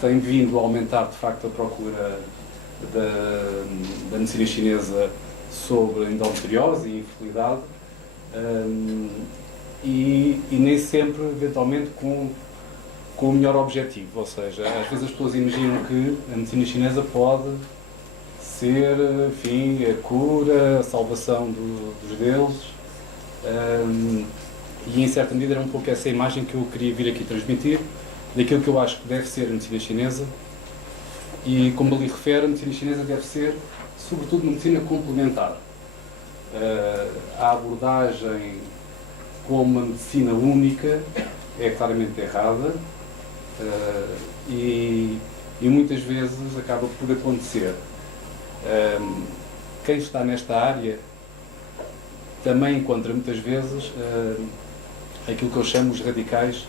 tem vindo a aumentar, de facto, a procura da medicina chinesa sobre endometriose e infertilidade, e nem sempre, eventualmente, com o melhor objetivo. Ou seja, às vezes as pessoas imaginam que a medicina chinesa pode ser, enfim, a cura, a salvação dos deuses, e em certa medida era um pouco essa imagem que eu queria vir aqui transmitir, daquilo que eu acho que deve ser a medicina chinesa. E, como ali refere, a medicina chinesa deve ser, sobretudo, uma medicina complementar. A abordagem como uma medicina única é claramente errada, e muitas vezes acaba por acontecer. Quem está nesta área também encontra muitas vezes aquilo que eu chamo os radicais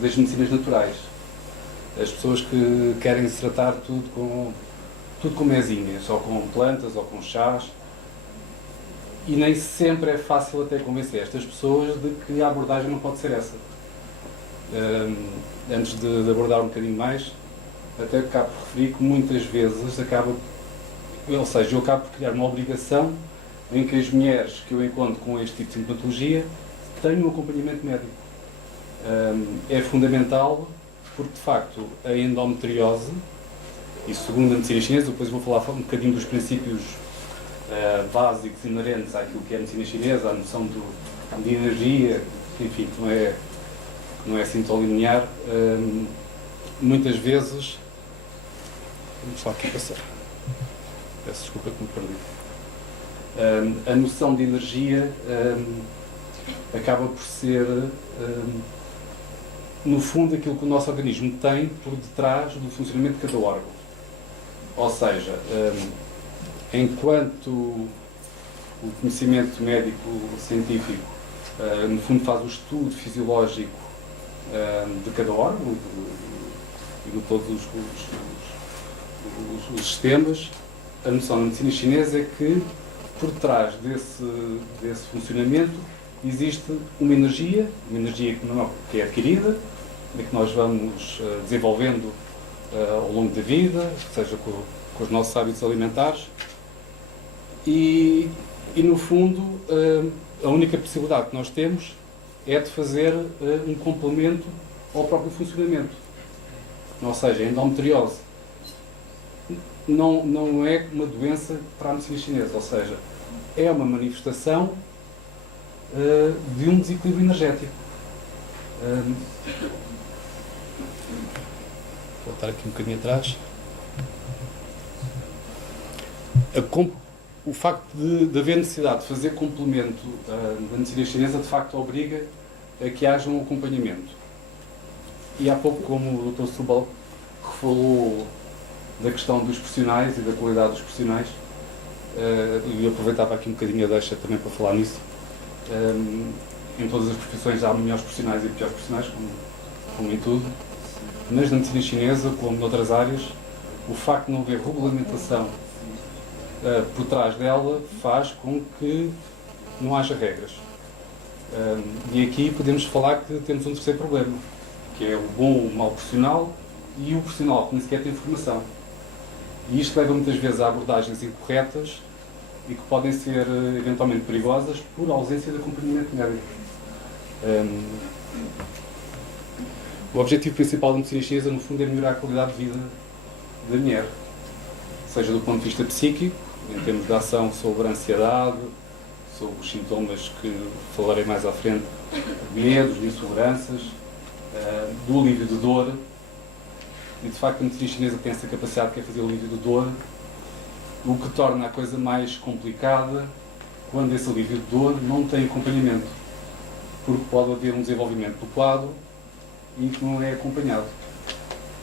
das medicinas naturais. As pessoas que querem se tratar tudo com mesinhas, ou com plantas, ou com chás, e nem sempre é fácil até convencer estas pessoas de que a abordagem não pode ser essa. Antes de abordar um bocadinho mais, até acabo por referir que muitas vezes eu acabo por criar uma obrigação em que as mulheres que eu encontro com este tipo de sintomatologia tenham um acompanhamento médico. É fundamental porque, de facto, a endometriose, e segundo a medicina chinesa, depois vou falar um bocadinho dos princípios básicos inerentes àquilo que é a medicina chinesa, a noção de energia, enfim, que não é assim tão linear. Muitas vezes... Vamos lá aqui passar. Peço desculpa que me perdi. A noção de energia acaba por ser, no fundo, aquilo que o nosso organismo tem por detrás do funcionamento de cada órgão. Ou seja, enquanto o conhecimento médico-científico, no fundo, faz o estudo fisiológico de cada órgão e de todos os sistemas, a noção da medicina chinesa é que, por trás desse funcionamento, existe uma energia que é adquirida, e que nós vamos desenvolvendo ao longo da vida, seja com os nossos hábitos alimentares, e no fundo, a única possibilidade que nós temos é de fazer um complemento ao próprio funcionamento. Ou seja, a endometriose não é uma doença para a medicina chinesa, ou seja, é uma manifestação de um desequilíbrio energético. Vou voltar aqui um bocadinho atrás. O facto de haver necessidade de fazer complemento da medicina chinesa, de facto, obriga a que haja um acompanhamento. E há pouco, como o Dr. Setúbal falou da questão dos profissionais e da qualidade dos profissionais, e eu aproveitava aqui um bocadinho a deixa também para falar nisso. Em todas as profissões há melhores profissionais e piores profissionais, como em tudo, mas na medicina chinesa, como noutras áreas, o facto de não haver regulamentação por trás dela faz com que não haja regras. E aqui podemos falar que temos um terceiro problema, que é o bom ou o mau profissional e o profissional que nem sequer tem formação. E isto leva muitas vezes a abordagens incorretas e que podem ser eventualmente perigosas por ausência de acompanhamento médico. O objetivo principal da medicina chinesa, no fundo, é melhorar a qualidade de vida da mulher, seja do ponto de vista psíquico, em termos de ação sobre a ansiedade, sobre os sintomas que falarei mais à frente, medos, de inseguranças, do alívio de dor. E, de facto, a medicina chinesa tem essa capacidade que é fazer o alívio de dor, o que torna a coisa mais complicada quando esse alívio de dor não tem acompanhamento, porque pode haver um desenvolvimento do quadro e que não é acompanhado.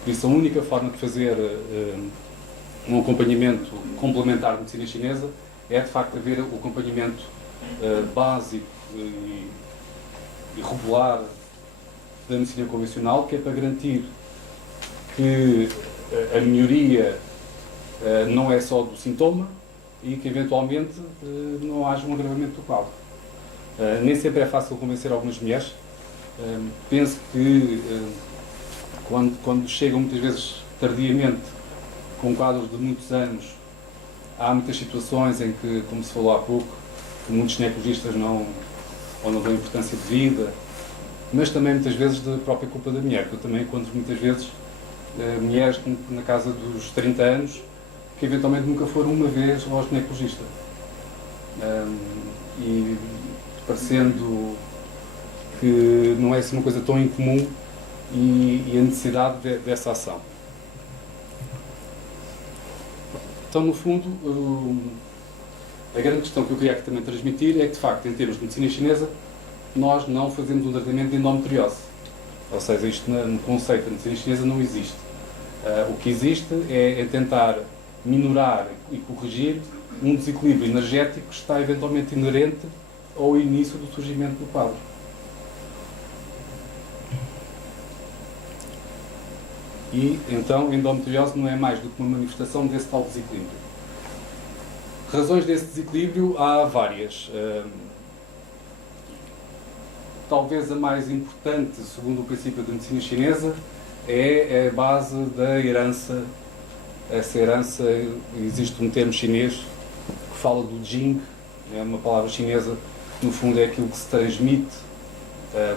Por isso, a única forma de fazer um acompanhamento complementar da medicina chinesa é, de facto, haver o acompanhamento básico e regular da medicina convencional, que é para garantir que a melhoria não é só do sintoma e que, eventualmente, não haja um agravamento do quadro. Nem sempre é fácil convencer algumas mulheres. Penso que quando chegam muitas vezes tardiamente, com quadros de muitos anos, há muitas situações em que, como se falou há pouco, que muitos ginecologistas não dão importância devida, mas também muitas vezes da própria culpa da mulher, que eu também encontro muitas vezes mulheres na casa dos 30 anos que eventualmente nunca foram uma vez ao ginecologista. E parecendo que não é assim uma coisa tão incomum e a necessidade dessa ação. Então, no fundo, a grande questão que eu queria aqui também transmitir é que, de facto, em termos de medicina chinesa, nós não fazemos um tratamento de endometriose. Ou seja, isto no conceito da medicina chinesa não existe. O que existe é tentar minorar e corrigir um desequilíbrio energético que está eventualmente inerente ao início do surgimento do quadro. E, então, a endometriose não é mais do que uma manifestação desse tal desequilíbrio. Razões desse desequilíbrio há várias. Talvez a mais importante, segundo o princípio da medicina chinesa, é a base da herança. Essa herança, existe um termo chinês que fala do Jing, é uma palavra chinesa, que no fundo é aquilo que se transmite,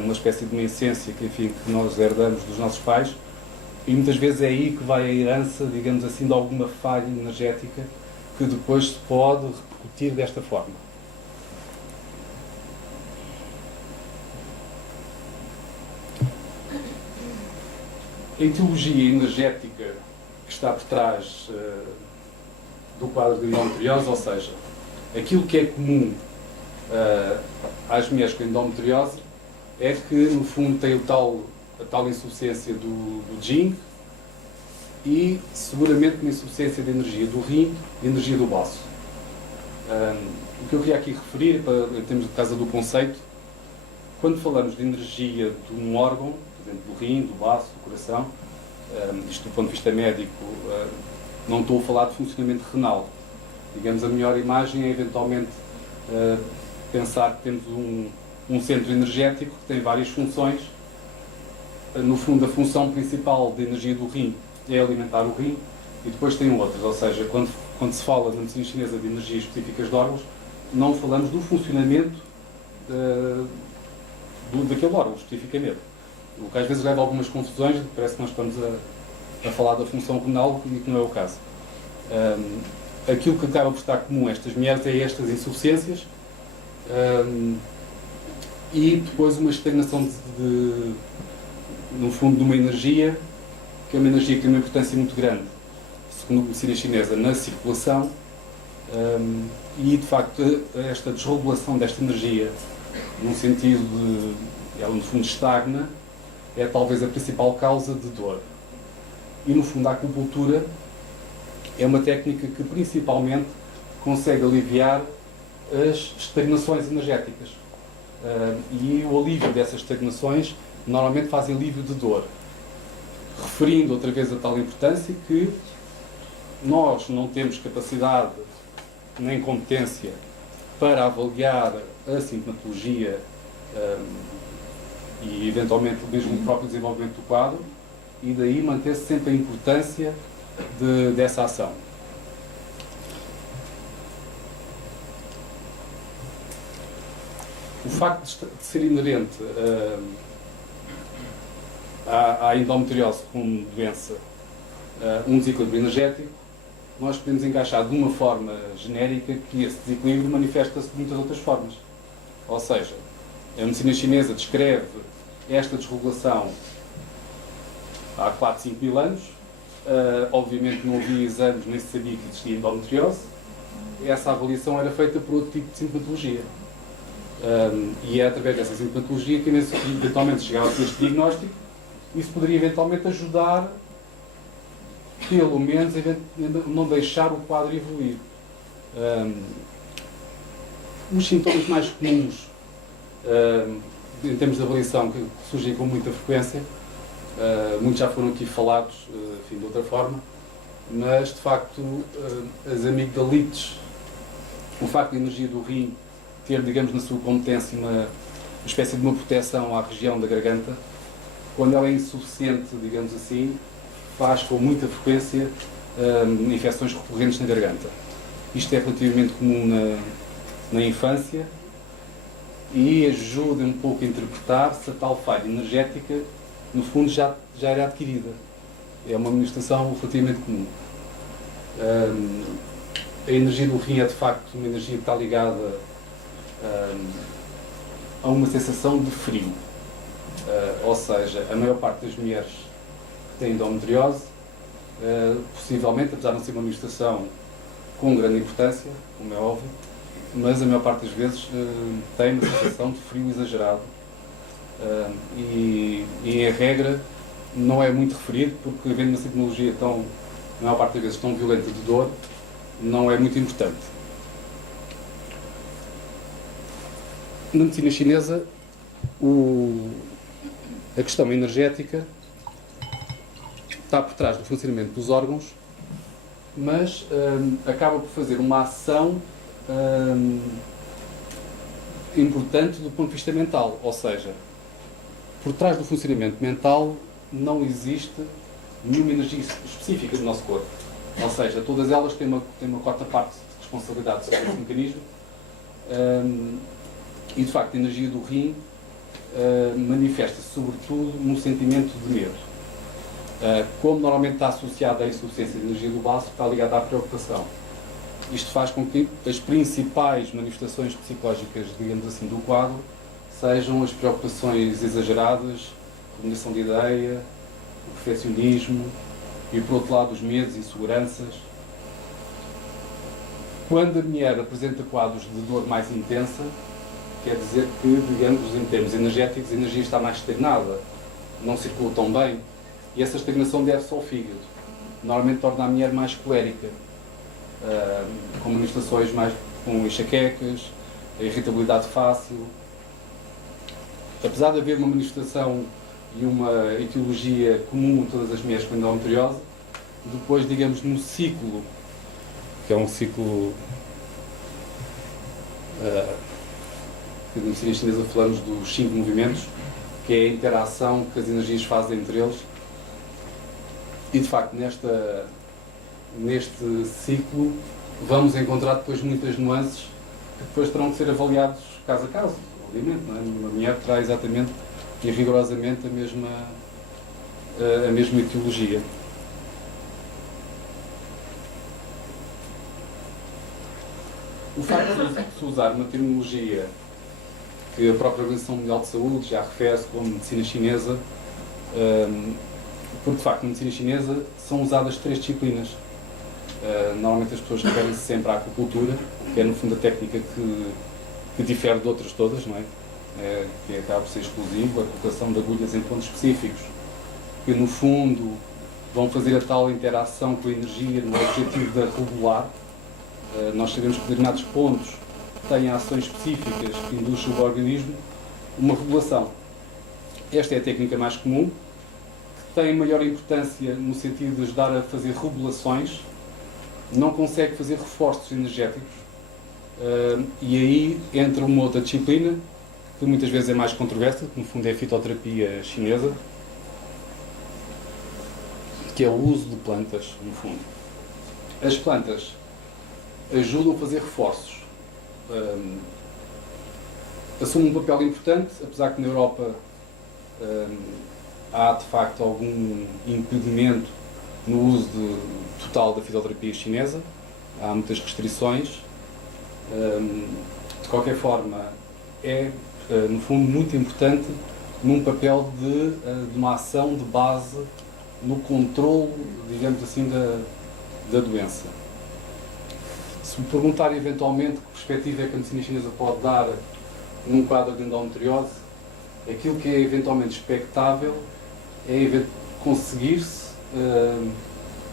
uma espécie de uma essência que, enfim, que nós herdamos dos nossos pais, e muitas vezes é aí que vai a herança, digamos assim, de alguma falha energética que depois se pode repercutir desta forma. A etiologia energética que está por trás do quadro de endometriose, ou seja, aquilo que é comum às mulheres com endometriose é que, no fundo, tem a tal insuficiência do Jing e, seguramente, uma insuficiência de energia do rim e energia do baço. O que eu queria aqui referir, em termos de casa do conceito, quando falamos de energia de um órgão, por exemplo, do rim, do baço, do coração, isto do ponto de vista médico, não estou a falar de funcionamento renal. Digamos, a melhor imagem é, eventualmente, pensar que temos um centro energético que tem várias funções. No fundo, a função principal de energia do rim é alimentar o rim e depois tem outras, ou seja, quando se fala na medicina chinesa de energias específicas de órgãos, não falamos do funcionamento daquele órgão, especificamente. O que às vezes leva a algumas confusões, parece que nós estamos a falar da função renal e que não é o caso. Aquilo que acaba por estar comum a estas mulheres é estas insuficiências e depois uma estagnação no fundo, de uma energia, que é uma energia que tem uma importância muito grande, segundo a medicina chinesa, na circulação, e de facto esta desregulação desta energia, num sentido de ela no fundo estagna, é talvez a principal causa de dor. E no fundo a acupuntura é uma técnica que principalmente consegue aliviar as estagnações energéticas. E o alívio dessas estagnações normalmente faz alívio de dor. Referindo outra vez a tal importância que nós não temos capacidade nem competência para avaliar a sintomatologia e eventualmente mesmo o próprio desenvolvimento do quadro, e daí manter-se sempre a importância dessa ação. O facto de ser inerente à endometriose como doença um desequilíbrio energético, nós podemos encaixar de uma forma genérica que esse desequilíbrio manifesta-se de muitas outras formas. Ou seja, a medicina chinesa descreve esta desregulação há 4, 5 mil anos. Obviamente não havia exames, nem se sabia que existia endometriose. Essa avaliação era feita por outro tipo de sintomatologia. E é através dessa sintomatologia que eventualmente chegava-se a este diagnóstico. Isso poderia eventualmente ajudar, pelo menos, a não deixar o quadro evoluir. Os sintomas mais comuns, em termos de avaliação, que surgem com muita frequência, muitos já foram aqui falados, enfim, de outra forma, mas, de facto, as amigdalites, o facto de a energia do rim ter, digamos, na sua competência uma espécie de uma proteção à região da garganta, quando ela é insuficiente, digamos assim, faz com muita frequência infecções recorrentes na garganta. Isto é relativamente comum na infância e ajuda um pouco a interpretar se a tal falha energética, no fundo, já era adquirida. É uma manifestação relativamente comum. A energia do rim é, de facto, uma energia que está ligada a uma sensação de frio. Ou seja, a maior parte das mulheres que têm endometriose, possivelmente, apesar de não ser uma manifestação com grande importância, como é óbvio, mas a maior parte das vezes tem uma sensação de frio exagerado. E em regra, não é muito referido, porque havendo uma sintomatologia tão, a maior parte das vezes, tão violenta de dor, não é muito importante. Na medicina chinesa, a questão energética está por trás do funcionamento dos órgãos, mas acaba por fazer uma ação importante do ponto de vista mental, ou seja, por trás do funcionamento mental não existe nenhuma energia específica do nosso corpo, ou seja, todas elas têm uma quarta parte de responsabilidade sobre esse mecanismo e, de facto, a energia do rim manifesta-se sobretudo no sentimento de medo. Como normalmente está associada à insuficiência de energia do baço, está ligada à preocupação. Isto faz com que as principais manifestações psicológicas, digamos assim, do quadro sejam as preocupações exageradas, a dominação de ideia, o perfeccionismo e, por outro lado, os medos e inseguranças. Quando a mulher apresenta quadros de dor mais intensa, quer dizer que, digamos, em termos energéticos, a energia está mais estagnada, não circula tão bem, e essa estagnação deve-se ao fígado. Normalmente torna a mulher mais colérica, com manifestações mais com enxaquecas, a irritabilidade fácil. Apesar de haver uma manifestação e uma etiologia comum em todas as mulheres com endometriose, depois, digamos, no ciclo, que é um ciclo na medicina chinesa falamos dos 5 movimentos, que é a interação que as energias fazem entre eles, e de facto neste ciclo vamos encontrar depois muitas nuances que depois terão de ser avaliados caso a caso, obviamente, não é? Uma mulher terá exatamente e rigorosamente a mesma etiologia. O facto de se usar uma terminologia que a própria Organização Mundial de Saúde já refere como medicina chinesa, porque de facto na medicina chinesa são usadas 3 disciplinas. Normalmente as pessoas referem-se sempre à acupuntura, que é no fundo a técnica que difere de outras todas, não é? Que acaba por ser exclusivo, a colocação de agulhas em pontos específicos, que no fundo vão fazer a tal interação com a energia no objetivo de a regular. Nós sabemos que determinados pontos têm ações específicas que induzem sobre o organismo uma regulação. Esta é a técnica mais comum, que tem maior importância no sentido de ajudar a fazer regulações, não consegue fazer reforços energéticos, e aí entra uma outra disciplina, que muitas vezes é mais controversa, que no fundo é a fitoterapia chinesa, que é o uso de plantas, no fundo. As plantas ajudam a fazer reforços. Assumem um papel importante, apesar que na Europa há de facto algum impedimento no uso total da fitoterapia chinesa, há muitas restrições. De qualquer forma, é no fundo muito importante num papel de uma ação de base no controlo, digamos assim, da doença. Se me perguntar eventualmente que perspectiva é que a medicina chinesa pode dar num quadro de endometriose, aquilo que é eventualmente expectável é conseguir-se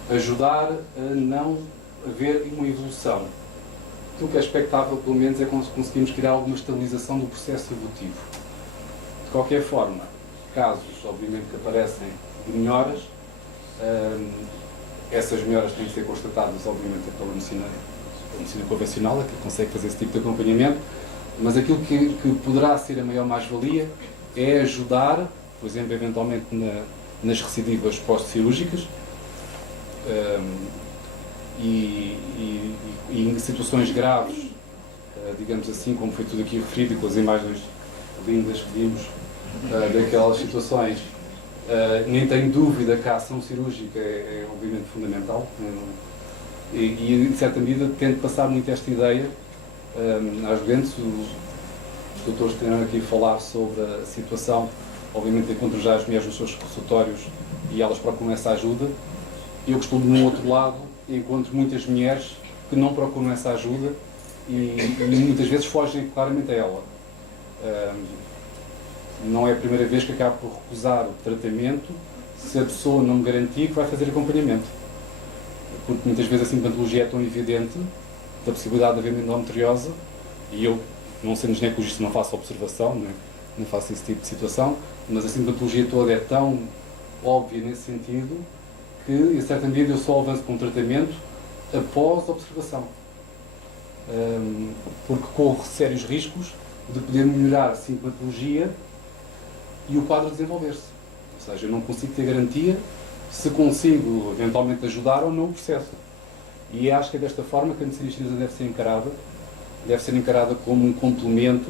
ajudar a não haver uma evolução. Aquilo que é expectável, pelo menos, é conseguirmos criar alguma estabilização do processo evolutivo. De qualquer forma, casos, obviamente, que aparecem de melhoras, essas melhoras têm que ser constatadas, obviamente, pela medicina convencional, que consegue fazer esse tipo de acompanhamento, mas aquilo que poderá ser a maior mais-valia é ajudar, por exemplo, eventualmente nas recidivas pós-cirúrgicas, e em situações graves, digamos assim, como foi tudo aqui referido e com as imagens lindas que vimos daquelas situações, nem tenho dúvida que a ação cirúrgica é obviamente fundamental e, em certa medida, tento passar muito esta ideia às doentes. Os doutores tiveram aqui a falar sobre a situação, obviamente encontro já as mulheres nos seus consultórios e elas procuram essa ajuda. Eu costumo, no outro lado, encontro muitas mulheres que não procuram essa ajuda e muitas vezes fogem claramente a ela. Não é a primeira vez que acabo por recusar o tratamento se a pessoa não me garantir que vai fazer acompanhamento. Porque muitas vezes a sintomatologia é tão evidente da possibilidade de haver uma endometriose e eu, não sendo ginecologista, não faço observação, não faço esse tipo de situação, mas a sintomatologia toda é tão óbvia nesse sentido que, em certa medida, eu só avanço com o tratamento após a observação. Porque corro sérios riscos de poder melhorar a sintomatologia e o quadro desenvolver-se. Ou seja, eu não consigo ter garantia se consigo eventualmente ajudar ou não o processo. E acho que é desta forma que a medicina chinesa deve ser encarada como um complemento.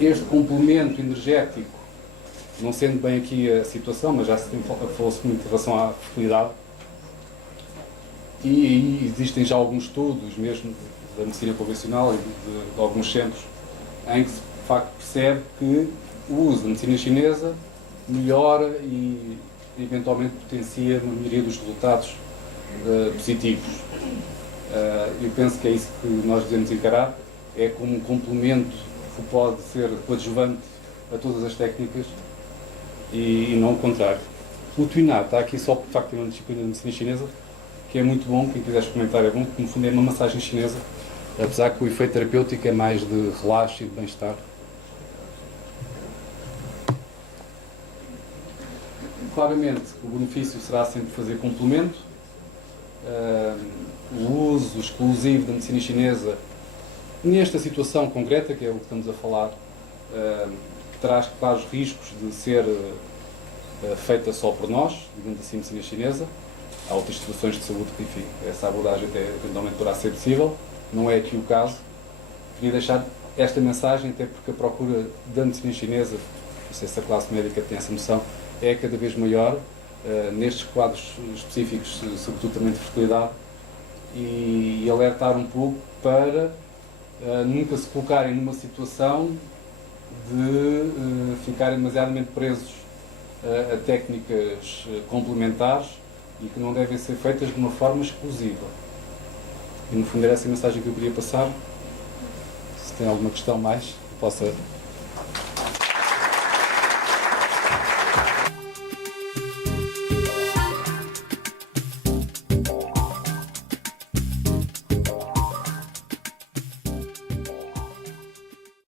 Este complemento energético, não sendo bem aqui a situação, mas já se falou-se muito em relação à fertilidade, e existem já alguns estudos, mesmo da medicina convencional e de alguns centros, em que se de facto percebe que o uso da medicina chinesa melhora e eventualmente potencia uma melhoria dos resultados positivos. Eu penso que é isso que nós devemos encarar, é como um complemento que pode ser coadjuvante a todas as técnicas e não o contrário. O Tuinat está aqui só porque de facto é uma disciplina de medicina chinesa que é muito bom, quem quiser experimentar é bom, porque no fundo é uma massagem chinesa, apesar que o efeito terapêutico é mais de relaxo e de bem-estar. Claramente, o benefício será sempre fazer complemento. O uso exclusivo da medicina chinesa, nesta situação concreta, que é o que estamos a falar, traz claros riscos de ser feita só por nós, digamos assim, medicina chinesa. Há outras situações de saúde que, enfim, essa abordagem até eventualmente poderá ser possível. Não é aqui o caso. Queria deixar esta mensagem, até porque a procura da medicina chinesa, não sei se a classe médica tem essa noção, é cada vez maior nestes quadros específicos, sobretudo também de fertilidade, e alertar um pouco para nunca se colocarem numa situação de ficarem demasiadamente presos a técnicas complementares e que não devem ser feitas de uma forma exclusiva. E no fundo era essa a mensagem que eu queria passar. Se tem alguma questão mais, que possa